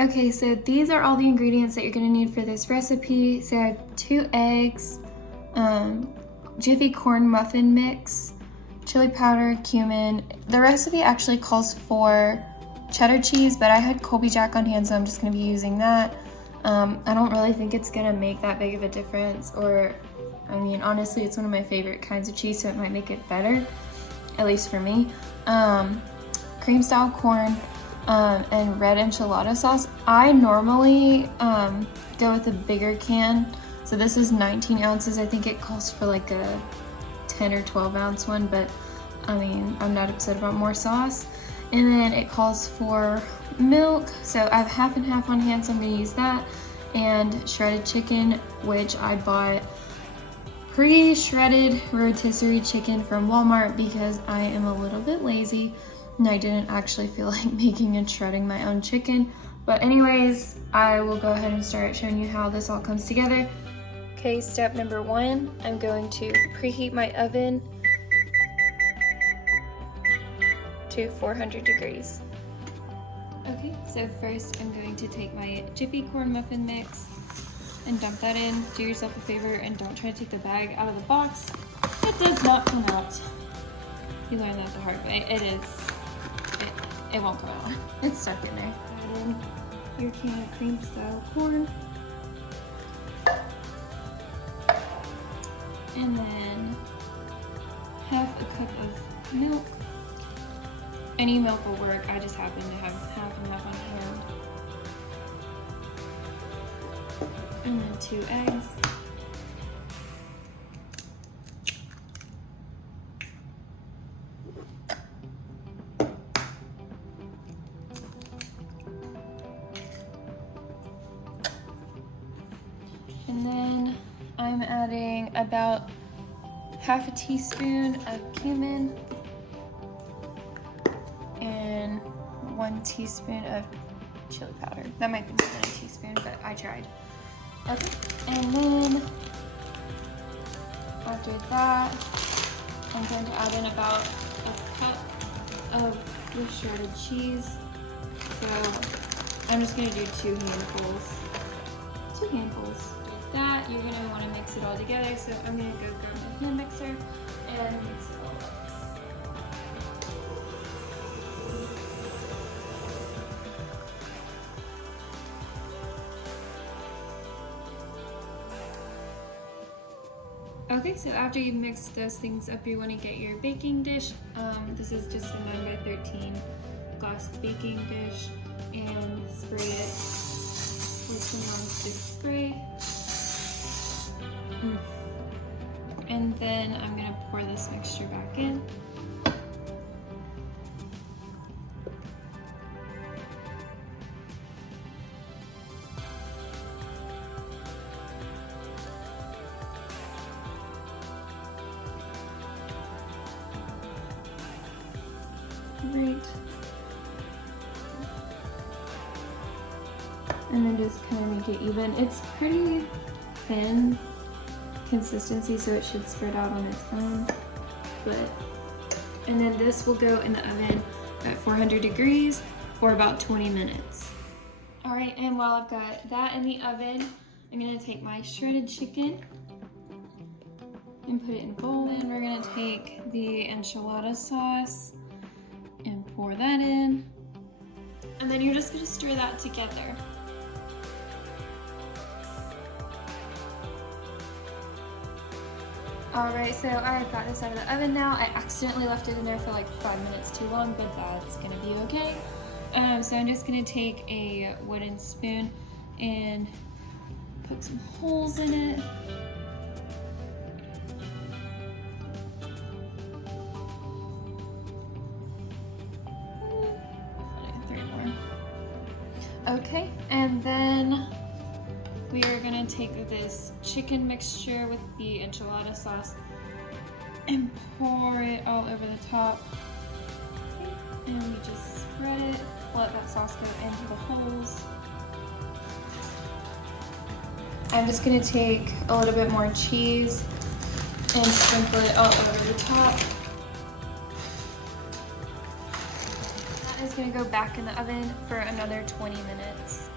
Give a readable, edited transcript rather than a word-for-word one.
Okay, so these are all the ingredients that you're gonna need for this recipe. So I have 2 eggs, Jiffy corn muffin mix, chili powder, cumin. The recipe actually calls for cheddar cheese, but I had Colby Jack on hand, so I'm just gonna be using that. I don't really think it's gonna make that big of a difference, or, I mean, honestly, it's one of my favorite kinds of cheese, so it might make it better, at least for me. Cream style corn, and red enchilada sauce. I normally go with a bigger can. So this is 19 ounces. I think it calls for like a 10 or 12 ounce one, but I mean, I'm not upset about more sauce. And then it calls for milk. So I have half and half on hand, so I'm gonna use that. And shredded chicken, which I bought pre-shredded rotisserie chicken from Walmart because I am a little bit lazy and I didn't actually feel like making and shredding my own chicken. But anyways, I will go ahead and start showing you how this all comes together. Okay, step number 1, I'm going to preheat my oven to 400 degrees. Okay, so first I'm going to take my Jiffy corn muffin mix and dump that in. Do yourself a favor and don't try to take the bag out of the box. It does not come out. You learned that the hard way. It won't come out. It's stuck in there. Add in your can of cream style corn. And then half a cup of milk. Any milk will work. I just happen to have half and half on hand. And then 2 eggs. And then I'm adding about half a teaspoon of cumin and 1 teaspoon of chili powder. That might be more than a teaspoon, but I tried. Okay, and then after that, I'm going to add in about a cup of the shredded cheese. So I'm just gonna do 2 handfuls. 2 handfuls. With that, you're gonna wanna mix it all together. So I'm gonna go grab my hand mixer and mix it all up. Okay, so after you've mixed those things up, you want to get your baking dish. This is just a 9x13 glass baking dish, and spray it with some non-stick spray. And then I'm going to pour this mixture back in. Right. And then just kind of make it even. It's pretty thin consistency, so it should spread out on its own. And then this will go in the oven at 400 degrees for about 20 minutes. All right, and while I've got that in the oven, I'm gonna take my shredded chicken and put it in a bowl. And we're gonna take the enchilada sauce and pour that in. And then you're just gonna stir that together. Alright, so I've got this out of the oven now. I accidentally left it in there for like 5 minutes too long, but that's gonna be okay. So I'm just gonna take a wooden spoon and put some holes in it. Okay, and then we are gonna take this chicken mixture with the enchilada sauce and pour it all over the top. And we just spread it, let that sauce go into the holes. I'm just gonna take a little bit more cheese and sprinkle it all over the top. is gonna go back in the oven for another 20 minutes.